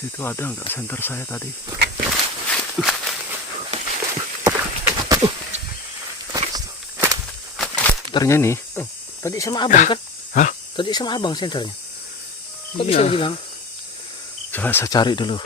Situ ada nggak senter saya tadi? Senternya nih. Oh, tadi sama abang kan? Hah? Tadi sama abang senternya. Kok Iya. bisa hilang? Coba saya cari dulu.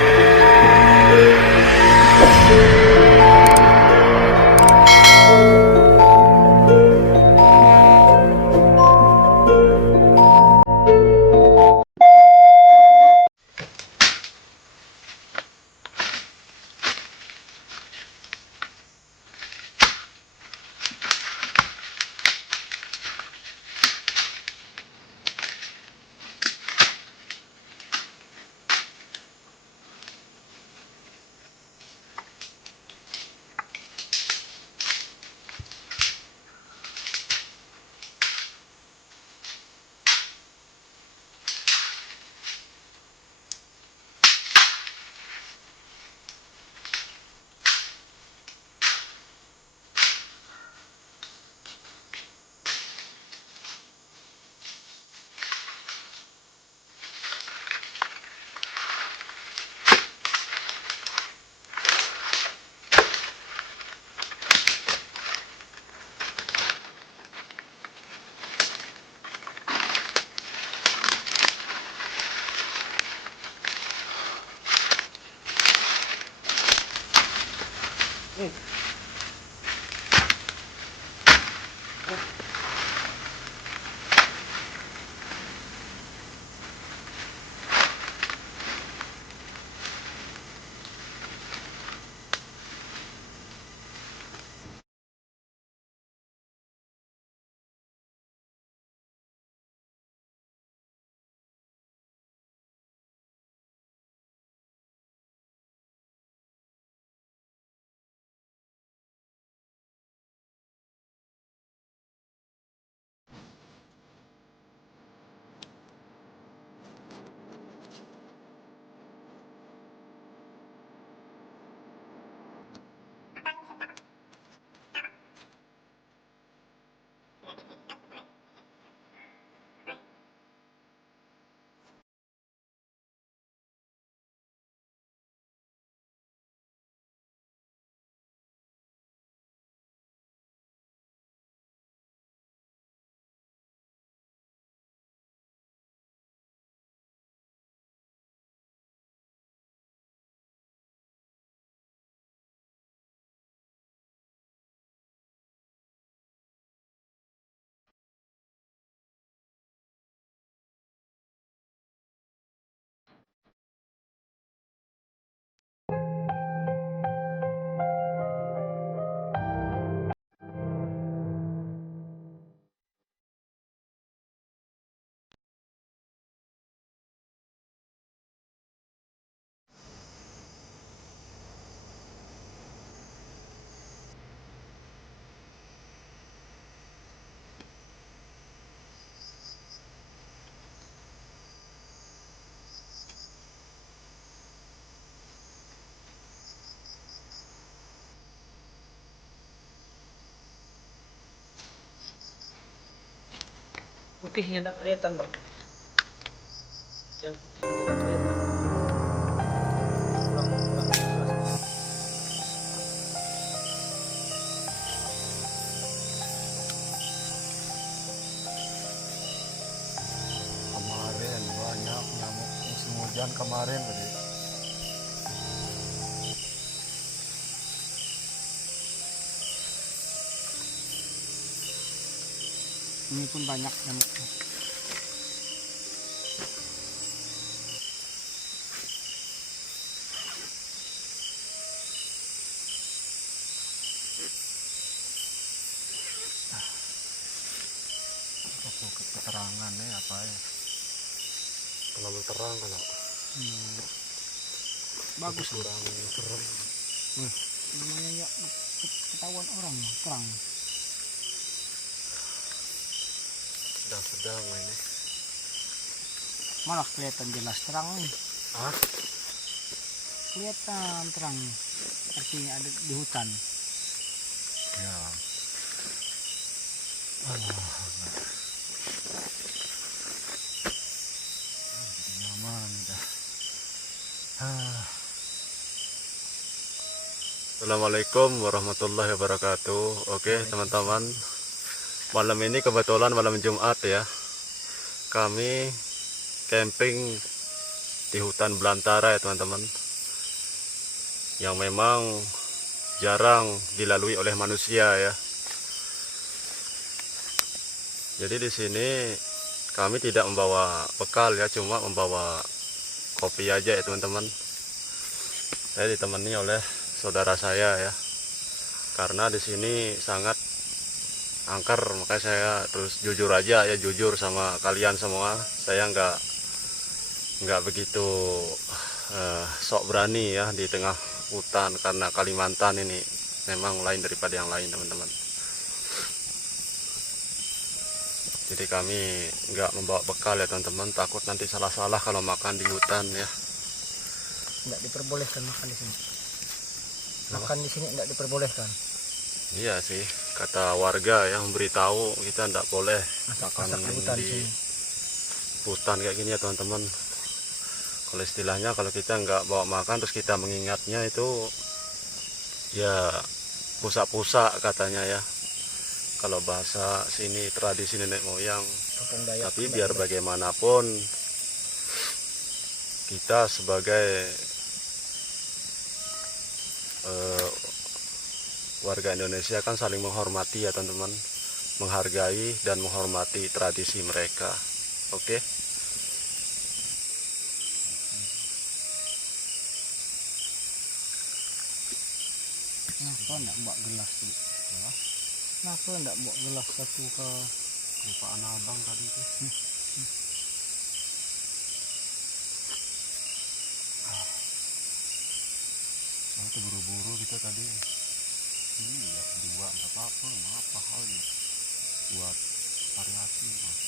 Putihnya tidak kelihatan bang. Yang putih tidak kelihatan. Kemarin banyak nyamuk musim hujan kemarin tadi. Ini pun banyak nyamuk. Aku keterangan nih apa ya? Terlalu terang kalau. Bagus kurang serem. namanya ya, ketahuan orang terang. Sedang-sedang ini. Malah kelihatan jelas terang nih. Ah? Kelihatan terang. Artinya ada di hutan. Ya. Nyaman dah. Assalamualaikum warahmatullahi wabarakatuh. Oke teman-teman, malam ini kebetulan malam Jumat ya, kami camping di hutan belantara ya teman-teman, yang memang jarang dilalui oleh manusia ya. Jadi di sini kami tidak membawa bekal ya, cuma membawa kopi aja ya teman-teman. Saya ditemani oleh saudara saya ya, karena di sini sangat angker, makanya saya terus jujur aja ya, jujur sama kalian semua. Saya nggak begitu sok berani ya di tengah hutan, karena Kalimantan ini memang lain daripada yang lain teman-teman. Jadi kami nggak membawa bekal ya teman-teman, takut nanti salah-salah kalau makan di hutan ya. Nggak diperbolehkan makan di sini. Makan di sini nggak diperbolehkan. Iya sih, kata warga yang memberitahu kita nggak boleh makan di hutan kayak gini ya teman-teman. Kalau istilahnya, kalau kita nggak bawa makan terus kita mengingatnya itu ya pusak-pusak katanya ya. Kalau bahasa sini tradisi nenek moyang. Tapi biar bagaimanapun kita sebagai warga Indonesia kan saling menghormati ya teman-teman, menghargai dan menghormati tradisi mereka. Oke. Kenapa enggak bawa gelas tuh? Ya. Kenapa enggak bawa gelas satu ke Lupaan abang tadi tuh. Nah, keburu-buru kita tadi. Iya, dua nggak apa-apa, apa halnya buat variasi mas.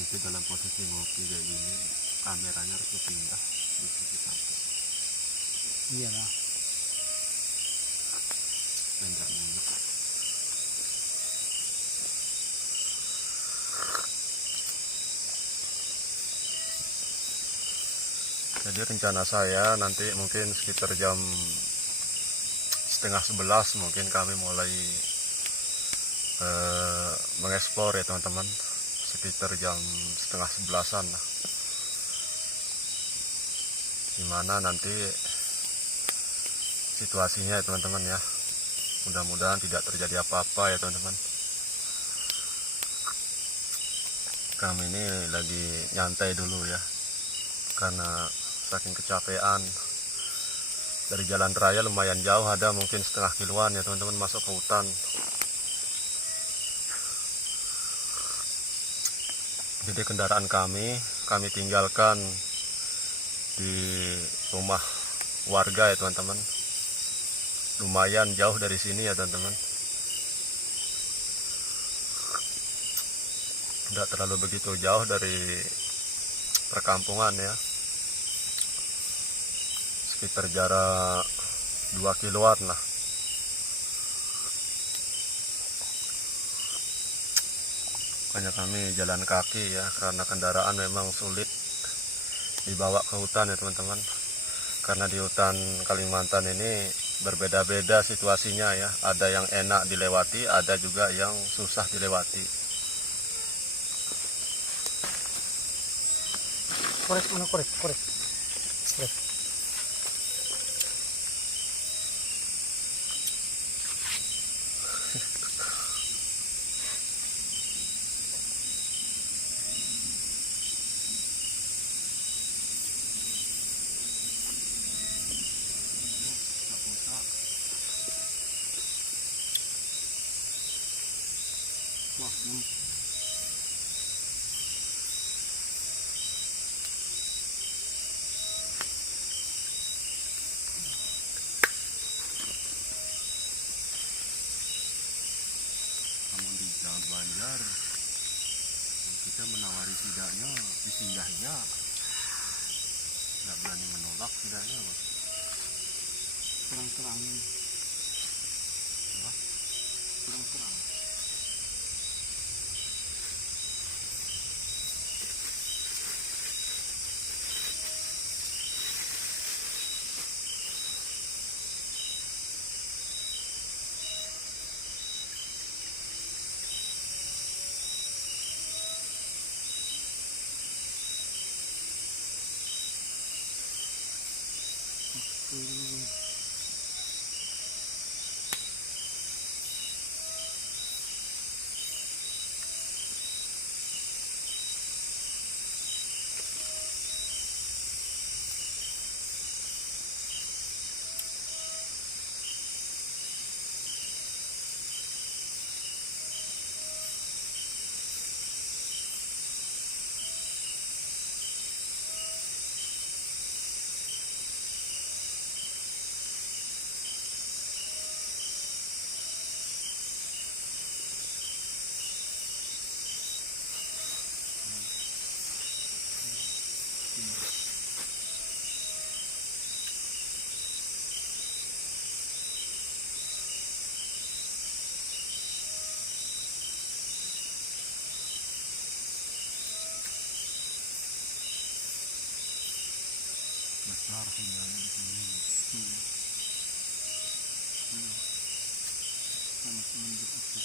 Itu dalam posisi ngopi kayak gini, kameranya harus dipindah di sisi satu. iyalah. Enggak nunjuk. Jadi rencana saya nanti mungkin sekitar jam 10:30 mungkin kami mulai mengeksplor ya teman-teman, sekitar jam 10:30-an lah, dimana nanti situasinya ya teman-teman ya, mudah-mudahan tidak terjadi apa-apa ya teman-teman. Kami ini lagi nyantai dulu ya, karena saking kecapean. Dari jalan raya lumayan jauh, ada mungkin setengah kiloan ya teman-teman masuk ke hutan. Jadi kendaraan kami tinggalkan di rumah warga ya teman-teman. Lumayan jauh dari sini ya teman-teman. Tidak terlalu begitu jauh dari perkampungan ya. Sekitar jarak 2 kiloan lah. Makanya kami jalan kaki ya, karena kendaraan memang sulit dibawa ke hutan ya teman-teman. Karena di hutan Kalimantan ini berbeda-beda situasinya ya. Ada yang enak dilewati, ada juga yang susah dilewati. Korek mana korek? Korek. Wah, Namun di Jalan Banjar kita menawari tidaknya, disinggahnya nggak berani menolak tidaknya Mas. terang-terang. Apa? Terang-terang. Besar hidangan di sini. Sangat menunjuk itu.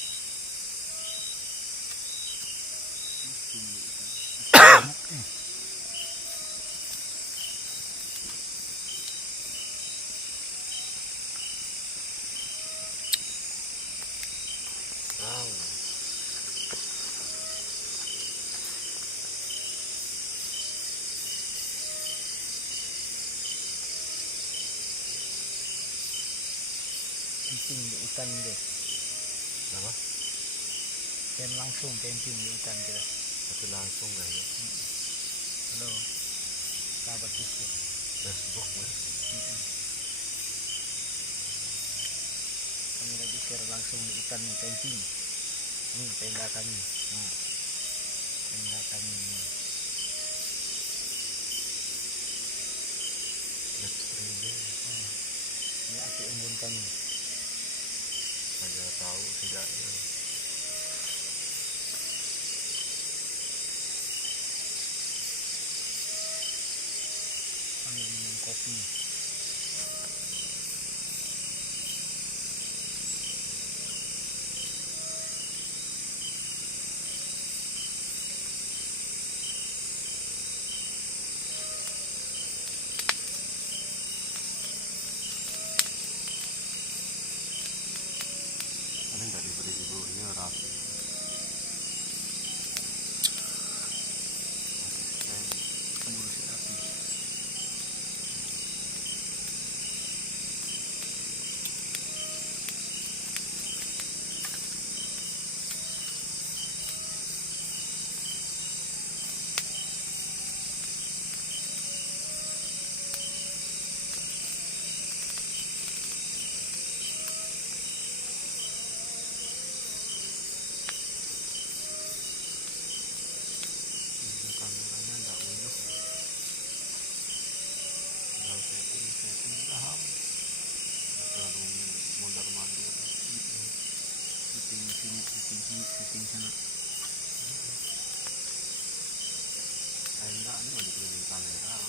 Tinggi ikan. Banyak. Wow. Camping di ikan deh. Apa? Dan langsung camping di ikan kita. Tapi langsung kayaknya. Halo. Sahabat itu. Facebook mas. Kami lagi share langsung di ikan camping. Nih tenda kami. Nah, tenda kami nih. Ini api unggun kami. Saya tahu tidaknya. Kami minum kopi. Ini nggak diberi ibunya rapi. Pembersih api. Kameranya nggak uyuh. Tinggal setting paham. Nggak terlalu mondar mandir. Setting sini, setting sini, setting sana. Enggak, ini mau dikelilingi kamera.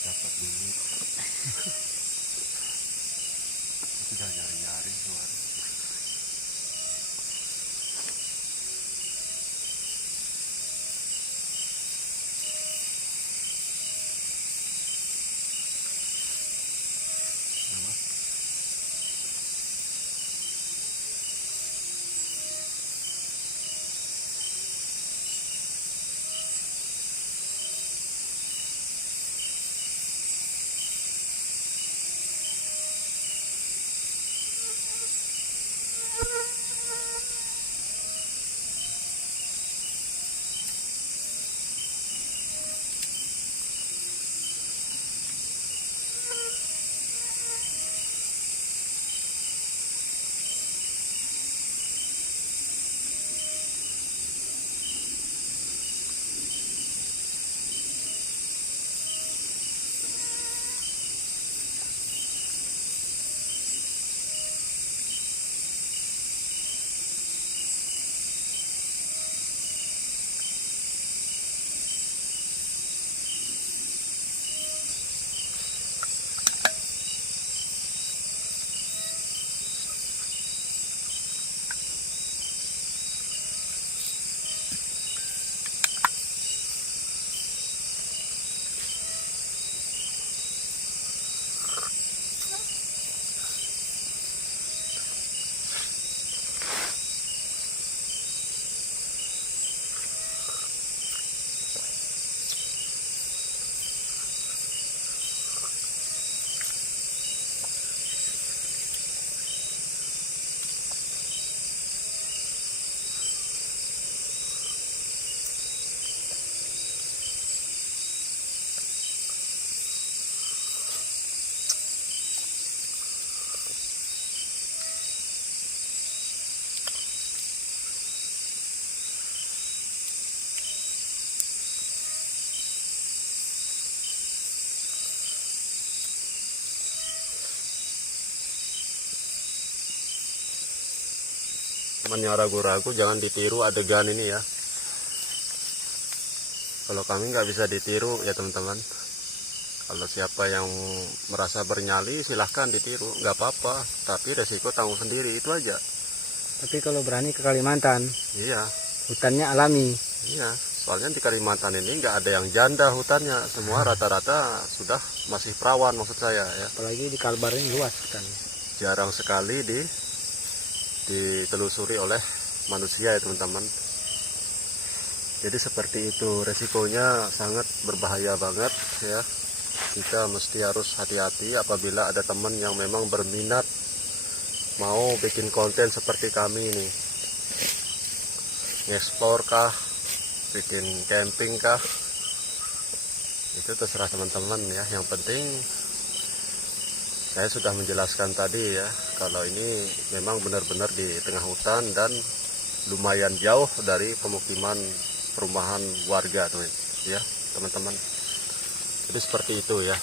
Dapat duit. Sudah nyari-nyari suara. Apa? teman-teman yang ragu-ragu jangan ditiru adegan ini ya. Kalau kami nggak bisa ditiru ya teman-teman. Kalau siapa yang merasa bernyali silahkan ditiru, nggak apa-apa. Tapi resiko tanggung sendiri, itu aja. Tapi kalau berani ke Kalimantan, Iya, hutannya alami. iya. Soalnya di Kalimantan ini nggak ada yang janda hutannya. Semua rata-rata sudah masih perawan maksud saya ya. Apalagi di Kalbar ini luas hutannya. Jarang sekali ditelusuri oleh manusia ya teman-teman. Jadi seperti itu, resikonya sangat berbahaya banget ya. Kita mesti harus hati-hati apabila ada teman yang memang berminat mau bikin konten seperti kami ini, ngeksplor kah, bikin camping kah, itu terserah teman-teman ya. Yang penting saya sudah menjelaskan tadi ya, kalau ini memang benar-benar di tengah hutan dan lumayan jauh dari pemukiman perumahan warga tuh ya teman-teman. Jadi seperti itu ya.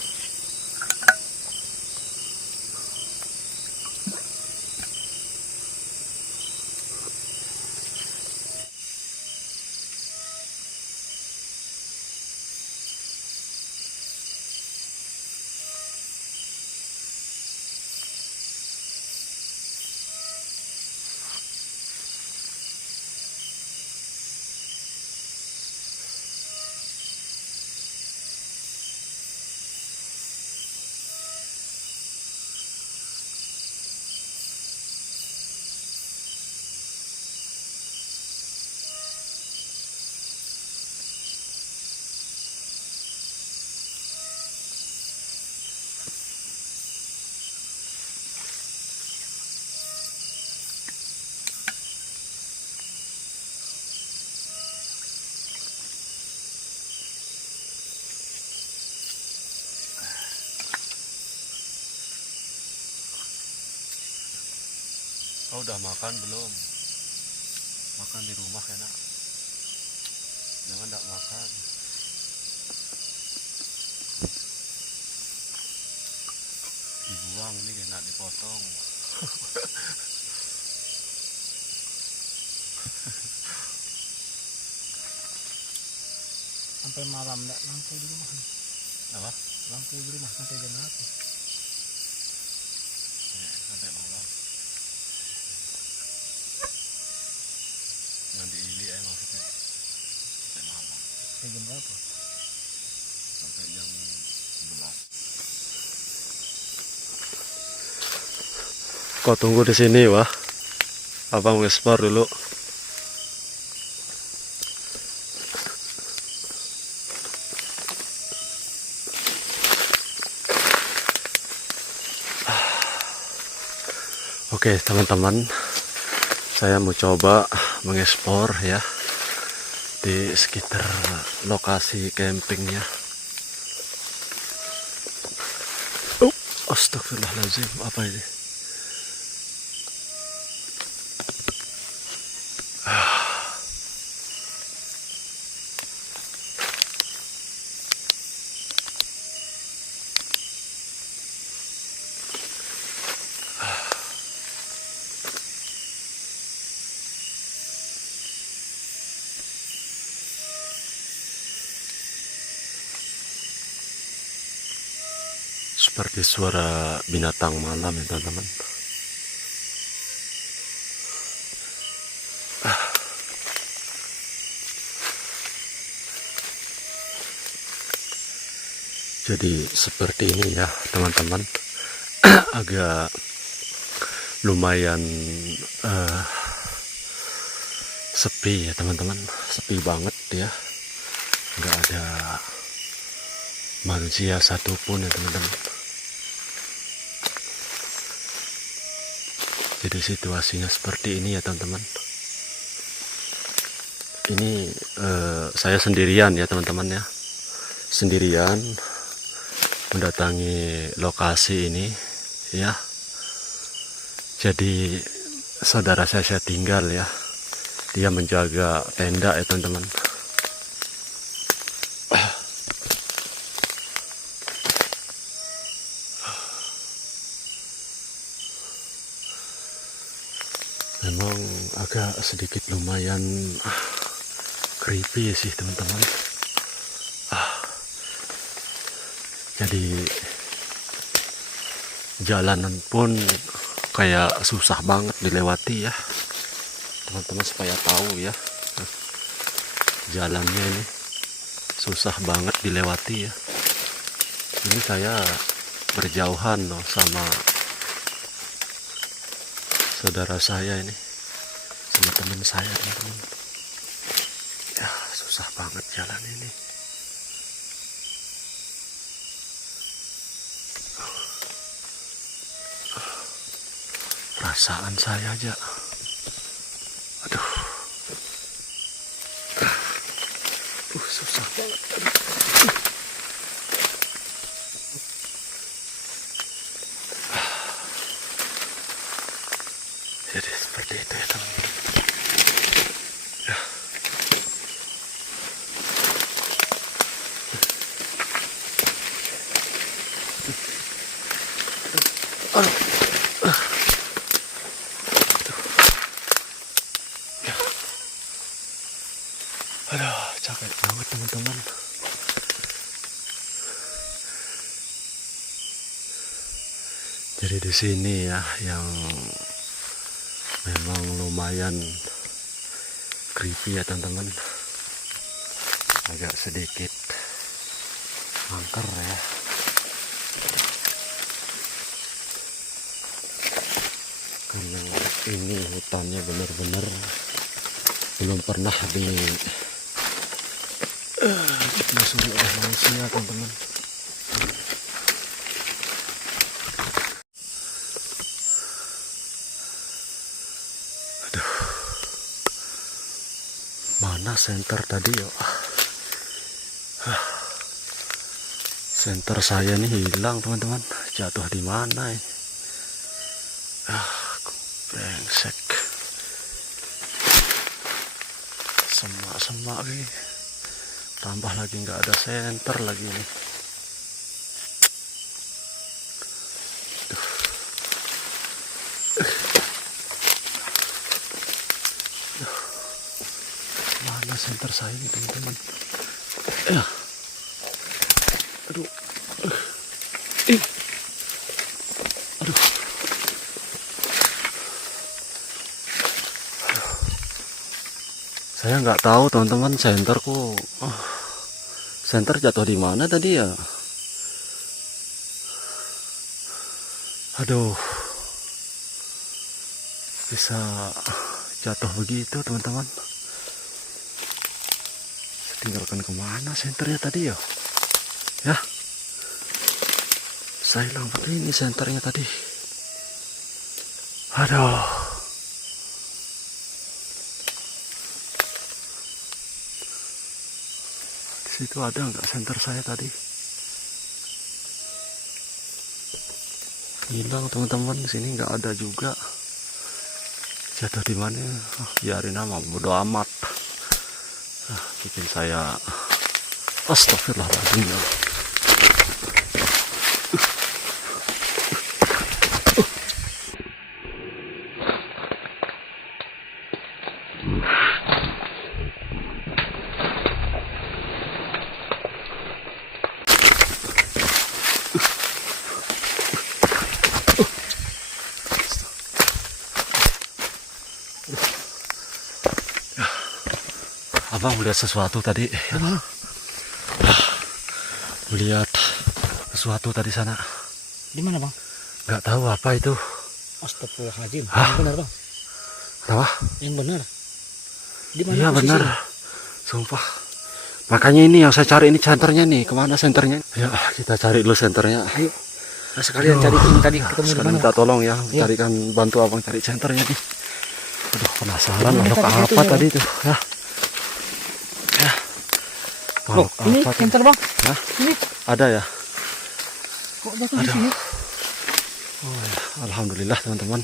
Kau udah makan belum? Makan di rumah ya nak. Jangan tidak makan. Dibuang ini enak dipotong. Sampai malam enggak lampu di rumah. Apa? Lampu di rumah sampai jam berapa? Ya, sampai malam. Nanti ili maksudnya. Sampai malam. Sampai jam berapa? Sampai jam 11. Kau tunggu di sini wah. Abang nge-explore dulu. Oke teman-teman, saya mau coba mengeksplor ya di sekitar lokasi campingnya. Astagfirullahaladzim, apa ini? Seperti suara binatang malam ya teman-teman. Jadi seperti ini ya teman-teman. Agak lumayan sepi ya teman-teman. Sepi banget ya. Nggak ada manusia satupun ya teman-teman. Jadi situasinya seperti ini ya teman-teman. Ini saya sendirian ya teman-teman ya. Sendirian mendatangi lokasi ini ya. Jadi saudara saya tinggal ya. Dia menjaga tenda ya teman-teman. Memang agak sedikit lumayan creepy sih teman-teman. Jadi jalanan pun kayak susah banget dilewati ya teman-teman, supaya tahu ya, jalannya ini susah banget dilewati ya. Ini saya berjauhan loh sama saudara saya ini, sama teman saya teman-teman. Ya susah banget jalan ini. Perasaan saya aja, aduh, susah banget. Jadi seperti itu ya teman-teman. Ya. Aduh, capek banget teman-teman. Jadi di sini ya yang memang lumayan creepy ya teman-teman. Agak sedikit angker ya. Karena ini hutannya benar-benar belum pernah dimasuki oleh manusia teman-teman. Aduh, mana senter tadi ya? Senter saya nih hilang teman-teman, jatuh di mana ini? Brengsek, semak-semak ini. Tambah lagi nggak ada senter lagi nih. Mana senter saya ini teman-teman? Aduh, aduh. Saya nggak tahu teman-teman, senterku, senter jatuh di mana tadi ya? Aduh, bisa jatuh begitu teman-teman. Tinggalkan kemana senternya tadi ya? Ya, saya hilang begini senternya tadi. Aduh. Situ ada nggak senter saya tadi? Hilang teman-teman, di sini nggak ada juga. Jatuh di mana? Biarin aja, bodo amat. Bikin saya astagfirullahaladzim. Abang melihat sesuatu tadi. Melihat sesuatu tadi sana. Di mana bang? Nggak tahu apa itu. Astagfirullahaladzim. Yang benar bang. Kenapa? Yang benar. Di mana? Iya benar. Sumpah. Makanya ini yang saya cari, ini senternya nih. Kemana senternya? Ya kita cari dulu senternya. Ayo. Nah, sekalian cari ini tadi ketemu di sekalian mana? minta tolong ya. Iya. Carikan, bantu abang cari senternya nih. Aduh penasaran makhluk apa tadi tuh ya. Loh, ini apa senter bang. Hah? Ini Ada ya? kok jatuh di sini? Oh ya, alhamdulillah teman-teman.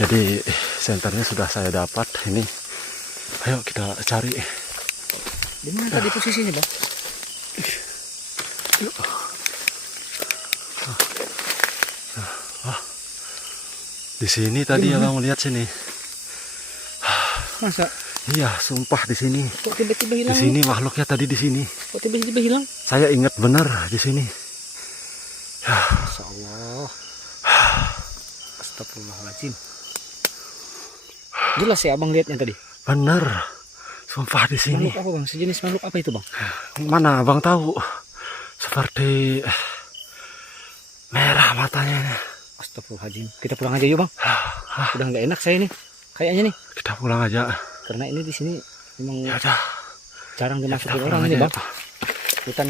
Jadi senternya sudah saya dapat. Ini, ayo kita cari. Di mana tadi posisinya bang? Di sini tadi ya bang, lihat sini. Masa? Iya, sumpah di sini. Kok tiba-tiba Di hilang? sini makhluknya tadi di sini. Kok tiba-tiba hilang? Saya ingat benar di sini. Masya Allah. Astagfirullahaladzim. Jelas ya abang lihatnya tadi. Benar. Sumpah di sini. Makhluk apa bang? Sejenis makhluk apa itu bang? Mana abang tahu? Seperti merah matanya. Astagfirullahaladzim. Kita pulang aja yuk bang. Udah nggak enak saya nih. Kayaknya nih. Kita pulang aja. Karena ini di sini memang Ya udah. jarang Kita dimasukin pulang orang ini aja. bang. Hutan.